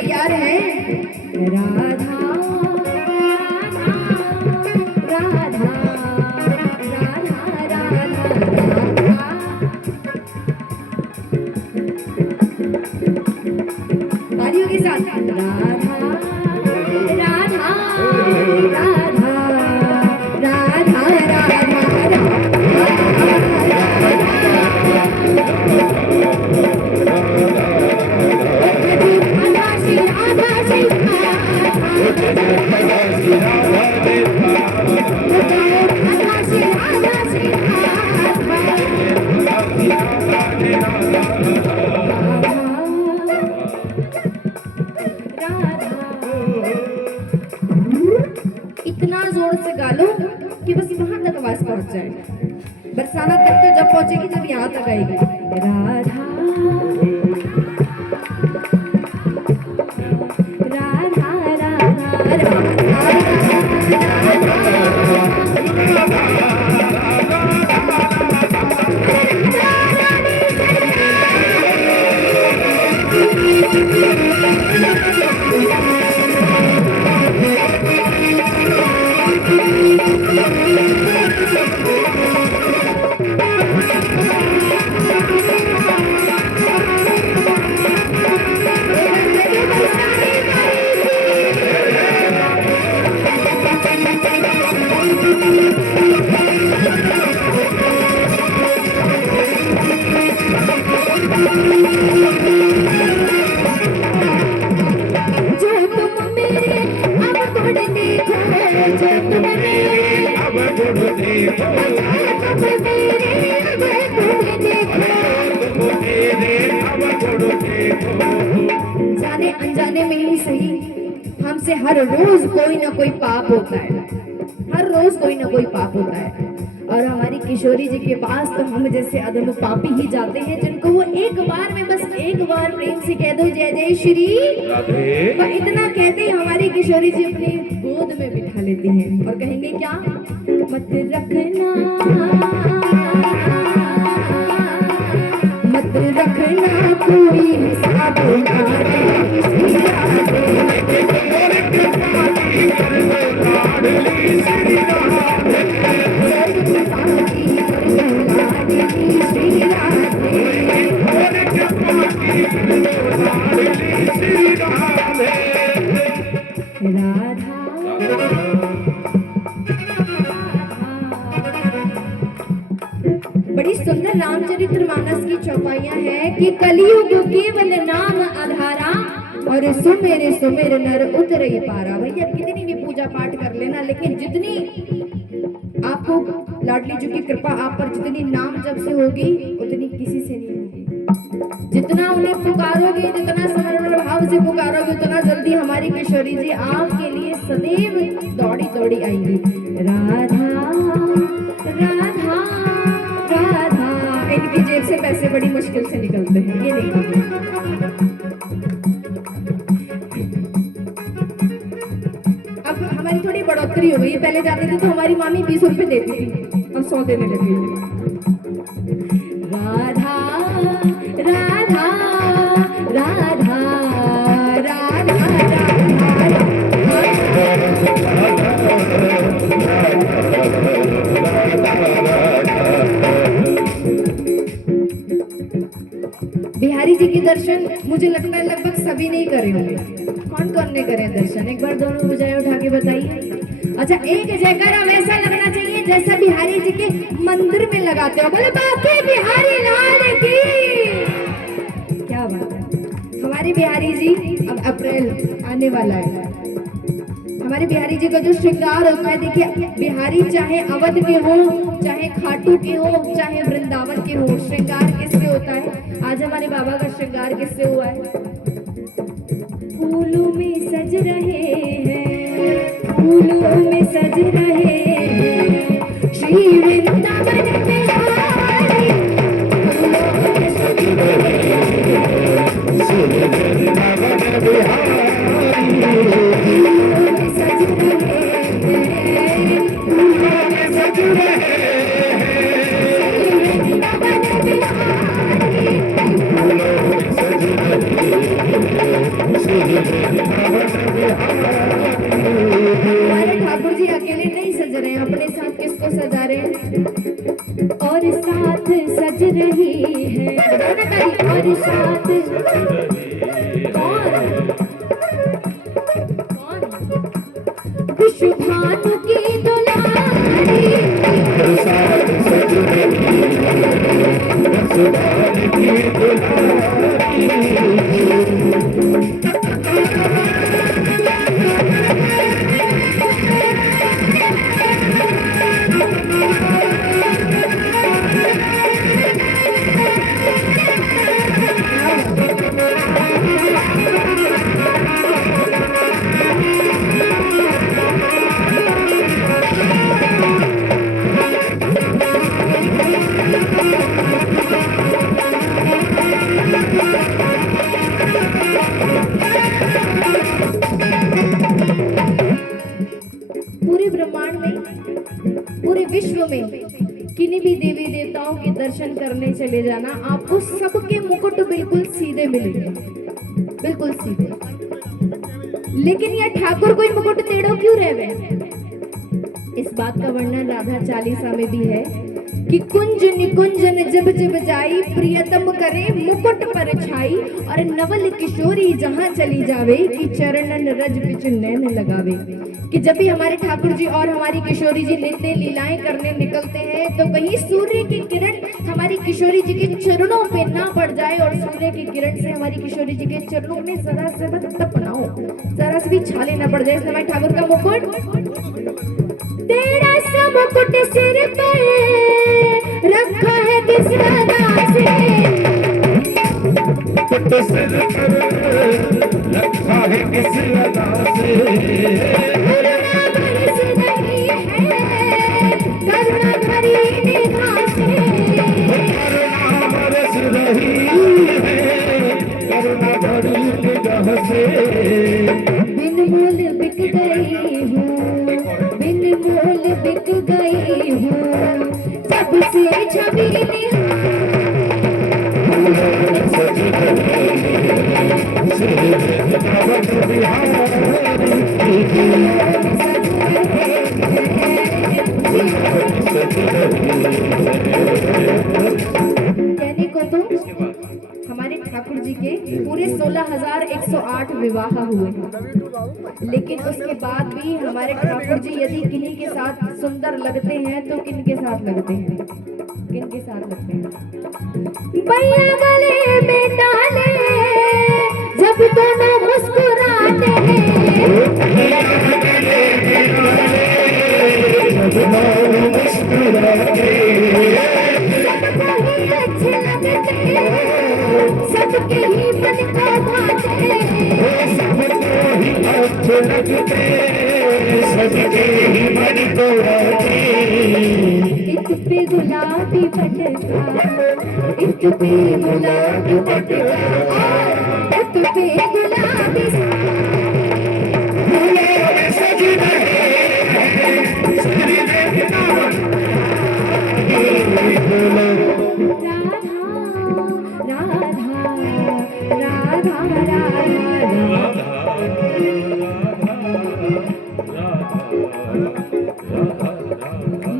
तैयार हैं? राधा राधा राधा राधा राधा। तालियों के साथ राधा राधा राधा राधा राधा इतना जोर से गा लो कि बस वहां तक आवाज पहुंच जाए। बरसाना तक तो जब पहुंचेगी जब यहाँ तक आएगी। राधा जाने अनजाने में ही सही हमसे हर रोज कोई ना कोई पाप होता है। हर रोज कोई ना कोई पाप होता है। और हमारी किशोरी जी के पास तो हम जैसे अधम पापी ही जाते हैं जिनको वो एक बार में बस एक बार प्रेम से कह दो जय जय श्री राधे। और इतना कहते ही हमारी किशोरी जी अपनी गोद में बिठा लेती हैं और कहेंगे क्या? मत रखना कोई हिसाब बड़ी सुंदर रामचरितमानस की चौपाइयां हैं कि कलियुग केवल नाम आधारा और सुमेर सुमेर नर उतरई पारा। भैया कितनी भी पूजा पाठ कर लेना, लेकिन जितनी आपको लाडली जी की कृपा आप पर जितनी नाम जब से होगी उतनी किसी से नहीं होगी। जितना उन्हें पुकारोगे, जितना समर्पण भाव से पुकारोगे, उतना जल्दी हमारी किशोरी जी आपके लिए सदैव दौड़ी दौड़ी आएंगी। राधा राधा राधा। इनकी जेब से पैसे बड़ी मुश्किल से निकलते हैं, ये नहीं। अब हमारी थोड़ी बढ़ोतरी हो गई। पहले जाते थे तो हमारी मामी 20 रुपए देती थी, अब 100 देने लगी। राधा राधा राधा राधा बिहारी जी के दर्शन मुझे लगता है लगभग सभी ने ही करे होंगे। कौन कौन ने करे दर्शन? एक बार दोनों भुजाएं उठा के बताइए। अच्छा, एक जयकारा वैसा लगना चाहिए जैसा बिहारी जी के मंदिर में लगाते हो। बोले बाकी बिहारी लाल की। क्या बात है। हमारे बिहारी जी, अब अप्रैल आने वाला है, हमारे बिहारी जी का जो श्रृंगार होता है, देखिए बिहारी चाहे अवध के हो, चाहे खाटू के हो, चाहे वृंदावन के हो, श्रृंगार किससे होता है? आज हमारे बाबा का श्रृंगार किससे हुआ है? फूलों में सज रहे हैं, फूलों में सज रहे हैं श्री वृंदावन बिहारी। फूलों में सज रहे हैं श्री वृंदावन बिहारी। बजाए ना ताली। और साथ कौन विश्वभानु की दुलारी, साथ सजने विश्वभानु की दुलारी। पूरे ब्रह्मांड में, पूरे विश्व में किन्हीं भी देवी देवताओं के दर्शन करने चले जाना, आपको सबके मुकुट बिल्कुल सीधे मिलेंगे, बिल्कुल सीधे। लेकिन यह ठाकुर कोई मुकुट टेढ़ो क्यों रहे? इस बात का वर्णन राधा चालीसा में भी है कि कुंज निकुंजन जब जब जाई, प्रियतम करे मुकुट पर छाई। और नवल किशोरी जहां चली जावे, कि चरणन रज बिच नैन लगावे। कि जब भी हमारे ठाकुर जी और हमारी किशोरी जी नित्य लीलाएं करने निकलते हैं, तो कहीं सूर्य की किरण हमारी किशोरी जी के चरणों पे ना पड़ जाए, और सूर्य की किरण से हमारी किशोरी जी के चरणों में जरा से बस तप ना हो, जरा से भी छाले ना पड़ जाए। इसलिए हमारे ठाकुर का मुकुट, तेरा सा मुकुट सिर पे रखा है किस अदा से, मुकुट सिर पर रखा है किस अदा से। करुणा बरस रही है, करुणा भरी निगाह से, करुणा बरस रही है, करुणा भरी निगाह से। बिन मोल बिक गई हूँ, बिन मोल बिक गई हूँ, जब से छवि कहने को तो हमारे ठाकुर जी के पूरे 16,108 विवाह हुए हैं, लेकिन उसके बाद भी हमारे ठाकुर जी यदि किन्हीं के साथ सुंदर लगते हैं तो किन के साथ लगते हैं? किन के साथ लगते हैं? भैया गले में डाले जब दोनों मुस्कुराते सबको ही अच्छे लगते, सबके ही मन को भाते, सबको ही अच्छे लगते, सबके ही मन को भाते। इत पे गुलाबी पटका, इत पे गुलाबी पटका, इत पे गुलाबी सज रहे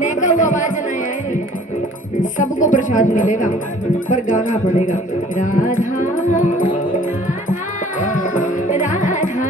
नैका हुआ आवाज ना आए, सबको प्रसाद मिलेगा पर गाना पड़ेगा। राधा राधा राधा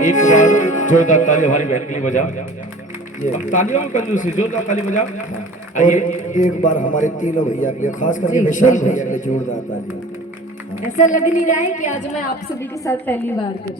एक बार जोरदार ताली हमारी बहन के लिए बजाओ। तालियों में कंजूसी, जोरदार ताली बजाओ। और एक बार हमारे तीनों भैया के लिए, खास करके विशाल भैया के लिए जोरदार ताली। ऐसा लग नहीं रहा है कि आज मैं आप सभी के साथ पहली बार कर